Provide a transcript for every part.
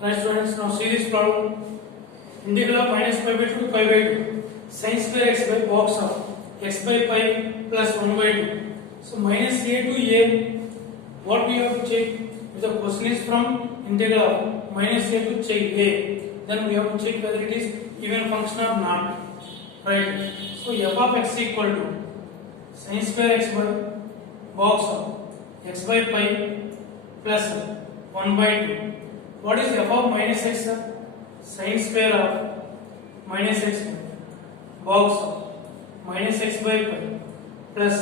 Right students, now see this problem. Integral of minus pi by 2 to pi by 2. Sin square x by box of x by pi plus 1 by 2. So minus a to a, what we have to check? If the question is from integral of minus a to check a, then we have to check whether it is even function or not. Right? So f of x equal to sin square x by box of x by pi plus 1 by 2. What is f of minus x? Sin square of minus x box of minus x by pi plus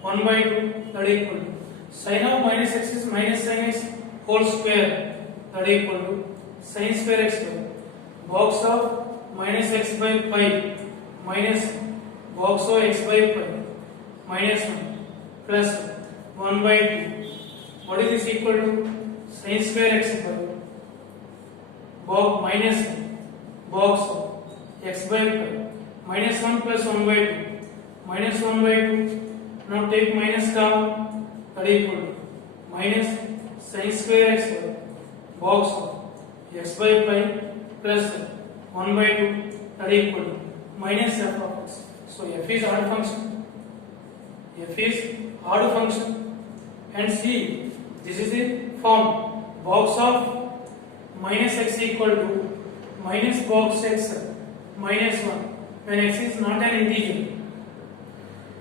1 by 2, that equal to sin of minus x is minus sin x whole square, that equal to sin square x by box of minus x by pi minus box of x by pi minus 1 plus 1 by 2. What is this equal to? Sin square x by box minus box of x by pi minus 1 plus 1 by 2 minus 1 by 2. Now take minus down, that equal to minus sin square x by box of x by pi plus 1 by 2, that equal to minus f of x. So f is odd function. F is odd function. And see, this is the form box of minus x equal to minus box x minus 1 when x is not an integer.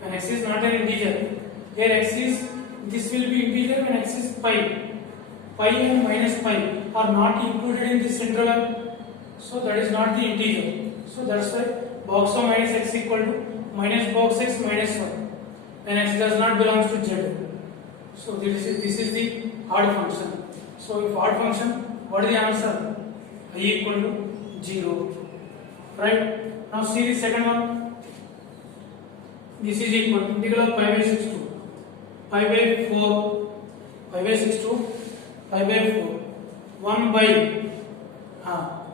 When x is not an integer, here x is, this will be integer when x is pi. Pi and minus pi are not included in this interval, so that is not the integer. So that's why box of minus x equal to minus box x minus 1 when x does not belong to z. So this is the odd function. So if odd function, what is the answer? I equal to 0. Right? Now see the second one. This is equal to integral of pi by 6 to pi by 4, pi by 6 to pi by 4, 1 by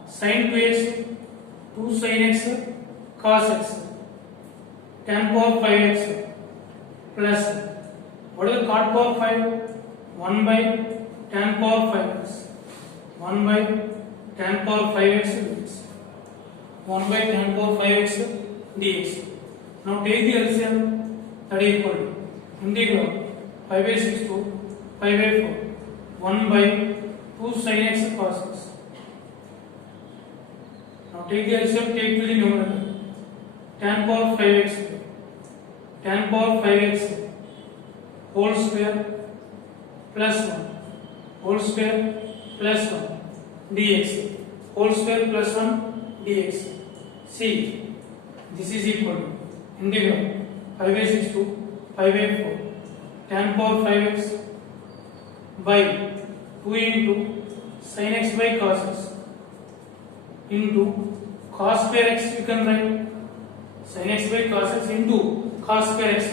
sin 2x, 2 sin x cos x, tan power 5x plus, what is the cot power 5? 1 by tan power 5x, 1 by tan power 5x dx, 1 by tan power 5x dx. Now take the LCM, that is equal to integral pi by 6 to pi by 4, 1 by 2 sin x cos x. Now take the LCM, take to the numerator, tan power 5x, tan power 5x whole square plus 1 whole square plus 1 dx, whole square plus 1 dx. See, this is equal to integral pi by 6 to pi by 4, tan power 5x by 2 into sin x by cos x into cos square x. You can write sin x by cos x into cos square x.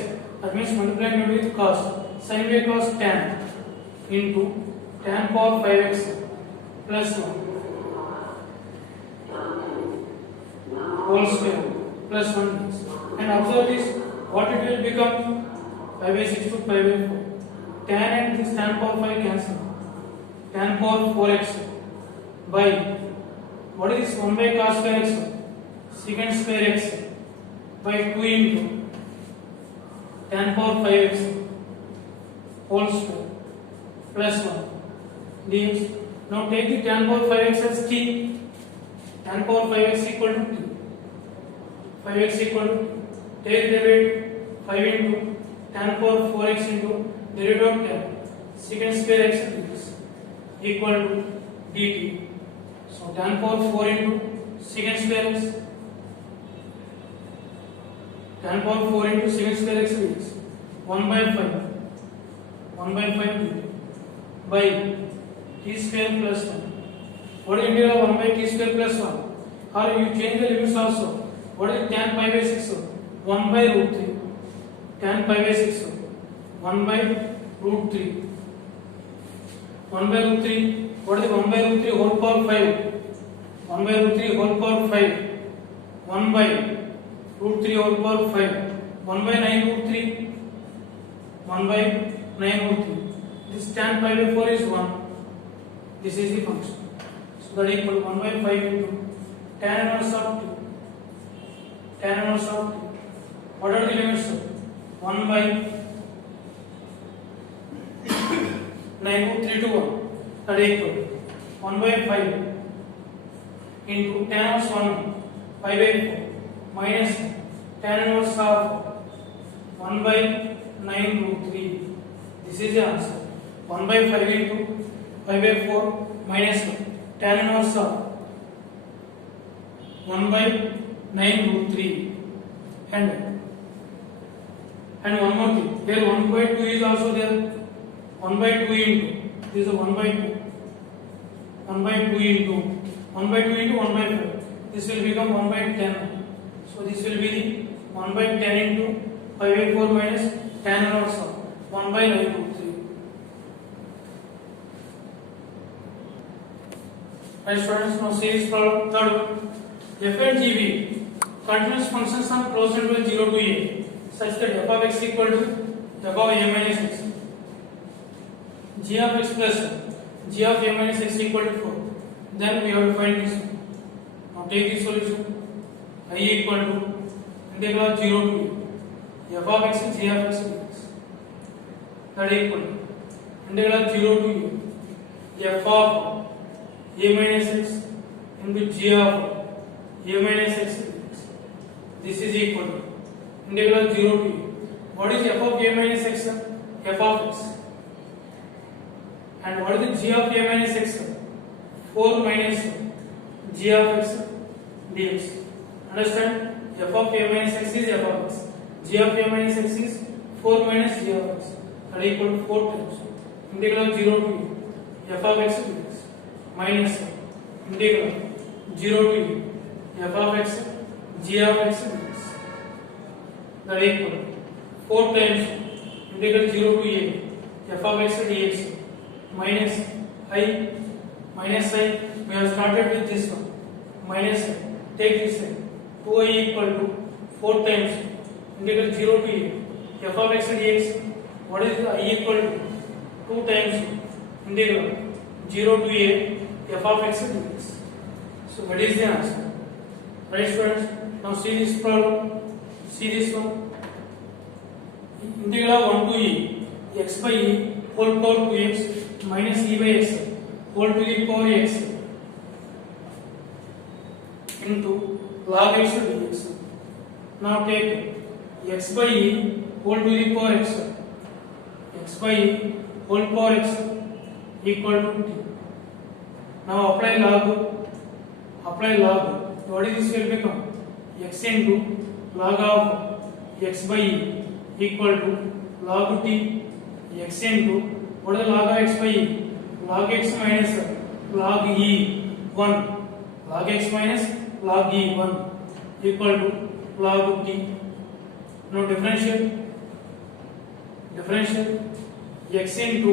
That means multiplying it with cos, sin by cos tan into tan power 5x plus 1 whole square plus 1 dx. And observe this, what it will become? Pi by 6 to pi by 4. Tan and this tan power 5 cancel. Tan power 4x by, what is this? 1 by cos square x, secant square x by 2 into tan power 5x whole square plus 1 dx. Now take the tan power 5x as t. Tan power 5x equal to t. 5x equal to, take derivative 5 into tan power 4x into derivative of tan secant square x dx equal to dt. So tan power 4 into secant square x, tan power 4 into secant square x dx 1 by 5 dt by t square plus 1. What is integral of 1 by t square plus 1? Or you change the limits also. What is tan pi by 6? 1 by root 3. Tan pi by 6. 1 by root 3. 1 by root 3. What is 1 by root 3 whole power 5? 1 by root 3 whole power 5. 1 by root 3 whole power 5. 1 by 9 root 3. 1 by 9 root 3. This tan pi by 4 is 1. This is the function. So that equal 1 by 5 into tan inverse of t. Tan inverse of t. What are the limits? 1 by 9 3 to 1. That equal 1 by 5 into tan inverse 1 5 by 4 minus tan inverse of 1 by 9 root 3. This is the answer. 1 by 5 into 5 by 4 minus tan inverse of 1 by 9 root 3. And one more thing. Here 1 by 2 is also there. 1 by 2 into this is 1 by 2. 1 by 2 into 1 by 2 into 1 by 5. This will become 1 by 10. So this will be the 1 by 10 into 5 by 4 minus tan inverse of 1 by 9 root 3. Right students, now see this problem. Third one. F and g be continuous functions on closed interval 0 to a such that f of x equal to f of a minus x. G of x plus g of a minus x equal to 4. Then we have to find this one. Now take the solution. I equal to integral of 0 to a f of x and g of x dx. That equal to integral of 0 to a f of a minus x into g of a minus x dx. This is equal to integral of 0 to a. What is f of a minus x? F of x. And what is the g of a minus x? 4 minus g of x dx. Understand? F of a minus x is f of x. G of a minus x is 4 minus g of x. That equal to 4 times integral of 0 to a f of x dx minus integral 0 to a f of x g of x dx. That equal to 4 times integral 0 to a f of x dx minus I. We have started with this one. Minus I. Take this one. 2I equal to 4 times integral 0 to a f of x dx. What is the I equal to 2 times integral 0 to a f of x dx. So what is the answer? Right students? Now see this problem. See this one. Integral 1 to e x by e whole power 2x minus e by x whole to the power x into log x dx. Now take x by e whole to the power x. X by e whole power x equal to t. Now apply log. What is this will become? X into log of x by e equal to log t x into what is the log of x by e? Log x minus log e 1. Log x minus log e 1 equal to log t. Now differentiate x into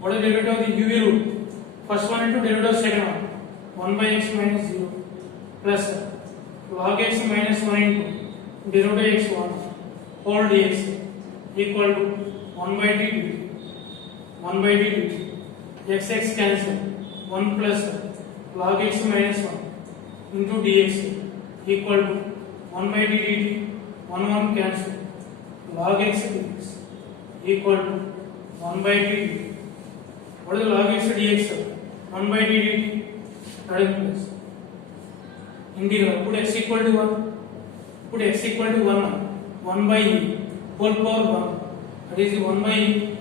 what is the derivative of the uv root? First one into derivative of second one. 1 by x minus 0 plus log x minus 1 into derivative x 1 whole dx equal to 1 by d dt. 1 by d dt. X cancel. 1 plus log x minus 1 into dx equal to 1 by d dt. 1 cancel. Log x dx equal to 1 by d dt. What is the log x dx? 1 by d dt. That is plus. Integral. Put x equal to 1. Put x equal to 1. 1 by e whole power 1. That is 1 by e.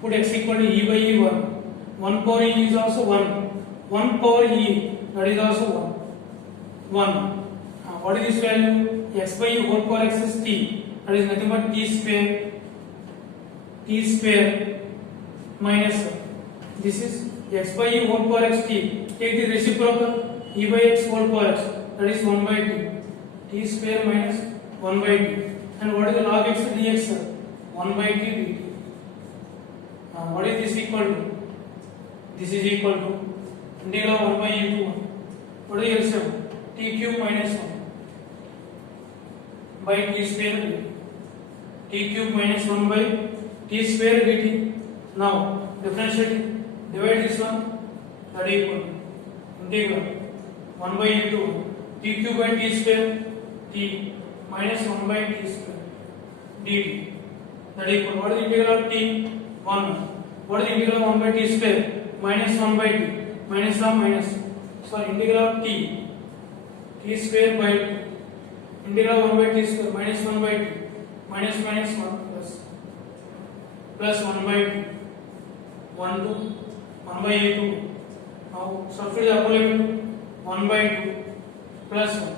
Put x equal to e by e 1. 1 power e is also 1. 1 power e, that is also 1. What is this value? X by e whole power x is t. That is nothing but t square. T square minus this is x by e whole power x t. Take the reciprocal e by x whole power x. That is 1 by t. T square minus 1 by t. And what is the log x dx? 1 by t dt. What is this equal to? This is equal to integral of 1 by e to 1. What is the LCM? T cube minus 1 by t square dt. T cube minus 1 by t square dt. Now differentiate, divide this one, that equal integral 1 by e to t cube by t square t minus 1 by t square dt. That equal what is the integral of t? 1. What is the integral of 1 by t square? Minus 1 by t. Minus of minus. So integral of t square by 2. Integral of 1 by t square minus 1 by 2. Minus minus 1 plus 1 by 2. 1 to 1 by a 2. Now substitute the upper limit 1 by 2 plus 1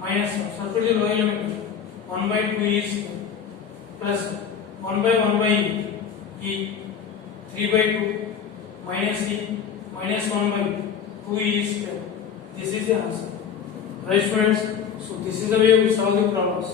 minus 1. Substitute the lower limit 1 by 2 e square plus 1 by 1 by e 3 by 2 minus e minus 1 by 2 e square. This is the answer. Right students? So this is the way we solve the problems.